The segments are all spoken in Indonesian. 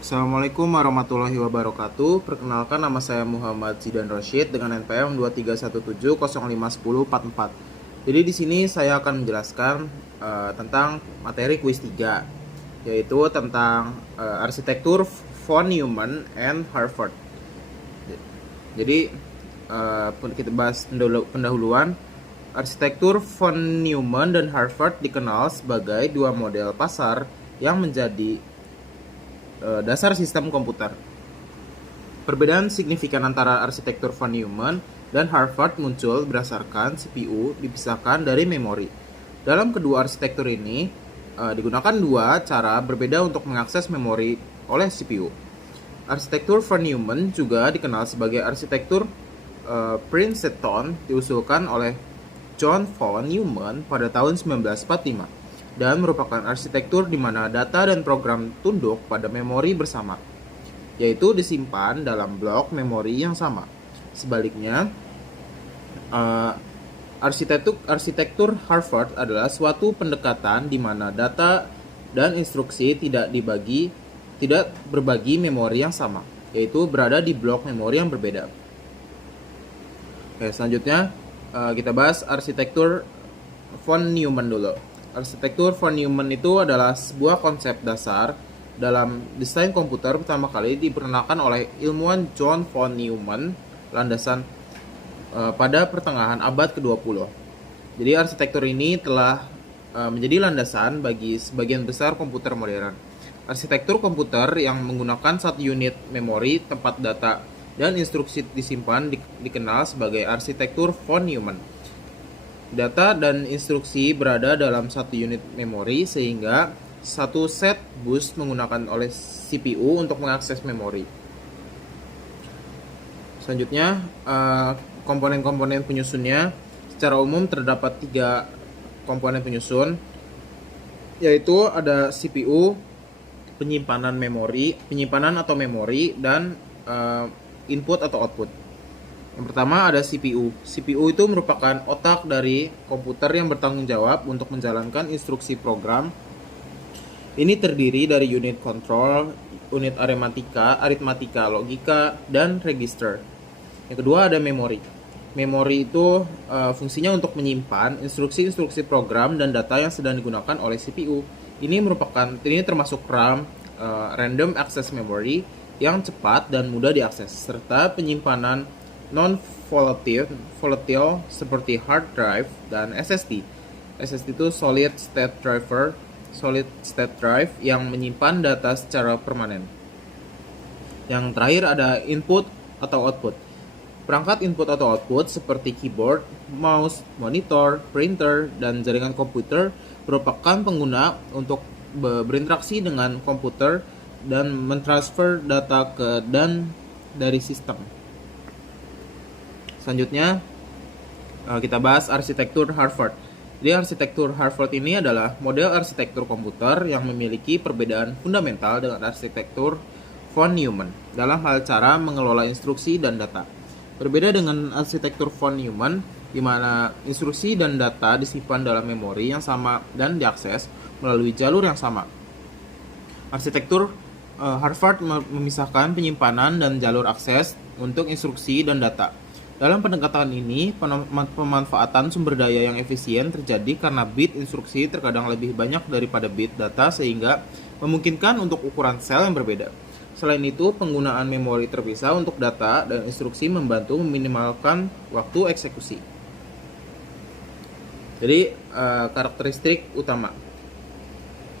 Assalamualaikum warahmatullahi wabarakatuh. Perkenalkan, nama saya Muhammad Zidan Rashid dengan NPM 2317051044. Jadi di sini saya akan menjelaskan tentang materi kuis 3, yaitu tentang arsitektur von Neumann and Harvard. Jadi kita bahas pendahuluan. Arsitektur von Neumann dan Harvard dikenal sebagai dua model pasar yang menjadi dasar sistem komputer. Perbedaan signifikan antara arsitektur von Neumann dan Harvard muncul berdasarkan CPU dipisahkan dari memori. Dalam kedua arsitektur ini digunakan dua cara berbeda untuk mengakses memori oleh CPU. Arsitektur von Neumann juga dikenal sebagai arsitektur Princeton, diusulkan oleh John von Neumann pada tahun 1945. Dan merupakan arsitektur di mana data dan program tunduk pada memori bersama, yaitu disimpan dalam blok memori yang sama. Sebaliknya, arsitektur Harvard adalah suatu pendekatan di mana data dan instruksi tidak berbagi memori yang sama, yaitu berada di blok memori yang berbeda. Oke, selanjutnya kita bahas arsitektur von Neumann dulu. Arsitektur von Neumann itu adalah sebuah konsep dasar dalam desain komputer pertama kali diperkenalkan oleh ilmuwan John von Neumann landasan pada pertengahan abad ke-20. Jadi arsitektur ini telah menjadi landasan bagi sebagian besar komputer modern. Arsitektur komputer yang menggunakan satu unit memori, tempat data, dan instruksi disimpan dikenal sebagai arsitektur von Neumann. Data dan instruksi berada dalam satu unit memori sehingga satu set bus menggunakan oleh CPU untuk mengakses memori. Selanjutnya, komponen-komponen penyusunnya. Secara umum terdapat 3 komponen penyusun, yaitu ada CPU, penyimpanan atau memori, dan input atau output. Yang pertama ada CPU. CPU itu merupakan otak dari komputer yang bertanggung jawab untuk menjalankan instruksi program. Ini terdiri dari unit control, unit aritmatika, logika, dan register. Yang kedua ada memori. Memori itu fungsinya untuk menyimpan instruksi-instruksi program dan data yang sedang digunakan oleh CPU. Ini termasuk RAM, random access memory, yang cepat dan mudah diakses, serta penyimpanan non-volatile seperti hard drive dan SSD. SSD itu solid state drive yang menyimpan data secara permanen. Yang terakhir ada input atau output. Perangkat input atau output seperti keyboard, mouse, monitor, printer, dan jaringan komputer merupakan pengguna untuk berinteraksi dengan komputer dan mentransfer data ke dan dari sistem. Selanjutnya kita bahas arsitektur Harvard. Jadi arsitektur Harvard ini adalah model arsitektur komputer yang memiliki perbedaan fundamental dengan arsitektur von Neumann dalam hal cara mengelola instruksi dan data. Berbeda dengan arsitektur von Neumann, di mana instruksi dan data disimpan dalam memori yang sama dan diakses melalui jalur yang sama. Arsitektur Harvard memisahkan penyimpanan dan jalur akses untuk instruksi dan data. Dalam pendekatan ini, pemanfaatan sumber daya yang efisien terjadi karena bit instruksi terkadang lebih banyak daripada bit data sehingga memungkinkan untuk ukuran sel yang berbeda. Selain itu, penggunaan memori terpisah untuk data dan instruksi membantu meminimalkan waktu eksekusi. Jadi, karakteristik utama.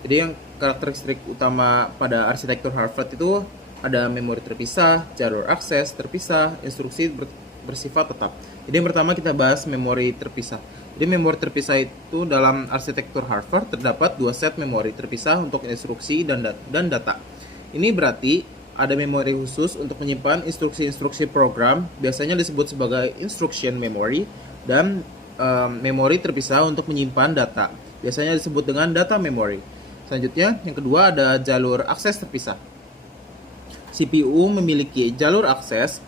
Jadi yang karakteristik utama pada arsitektur Harvard itu ada memori terpisah, jalur akses terpisah, instruksi bersifat tetap. Jadi yang pertama kita bahas memori terpisah. Jadi memori terpisah itu dalam arsitektur Harvard terdapat 2 set memori terpisah untuk instruksi dan data. Ini berarti ada memori khusus untuk menyimpan instruksi-instruksi program, biasanya disebut sebagai instruction memory, dan memori terpisah untuk menyimpan data, biasanya disebut dengan data memory. Selanjutnya, yang kedua ada jalur akses terpisah. CPU memiliki jalur akses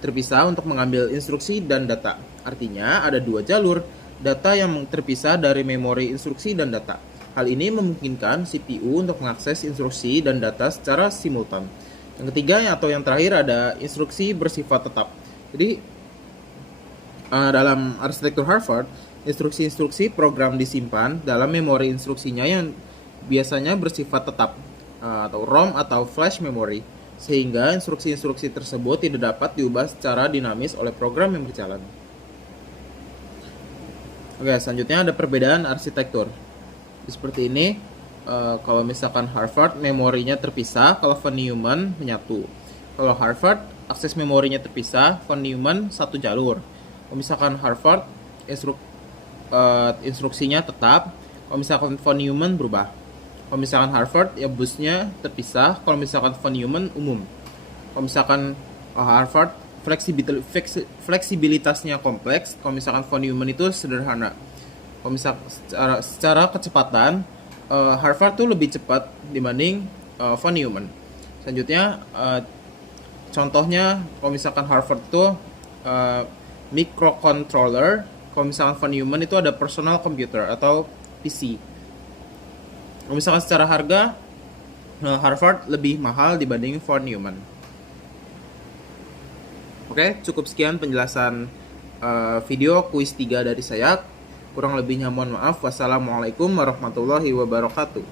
terpisah untuk mengambil instruksi dan data. Artinya ada 2 jalur data yang terpisah dari memori instruksi dan data. Hal ini memungkinkan CPU untuk mengakses instruksi dan data secara simultan. Yang ketiga atau yang terakhir ada instruksi bersifat tetap. Jadi dalam arsitektur Harvard, instruksi-instruksi program disimpan dalam memori instruksinya yang biasanya bersifat tetap atau ROM atau flash memory, sehingga instruksi-instruksi tersebut tidak dapat diubah secara dinamis oleh program yang berjalan. Oke, selanjutnya ada perbedaan arsitektur. Seperti ini, kalau misalkan Harvard memorinya terpisah, kalau von Neumann menyatu. Kalau Harvard akses memorinya terpisah, von Neumann satu jalur. Kalau misalkan Harvard instruksinya tetap, kalau misalkan von Neumann berubah. Kalau misalkan Harvard ya busnya terpisah, kalau misalkan von Neumann umum. Kalau misalkan Harvard fleksibilitasnya kompleks, kalau misalkan von Neumann itu sederhana. Kalau misalkan secara kecepatan Harvard tuh lebih cepat dibanding von Neumann. Selanjutnya contohnya kalau misalkan Harvard itu microcontroller, kalau misalkan von Neumann itu ada personal computer atau PC. Kalau misalkan secara harga, Harvard lebih mahal dibanding von Neumann. Oke, cukup sekian penjelasan video kuis 3 dari saya. Kurang lebihnya mohon maaf. Wassalamualaikum warahmatullahi wabarakatuh.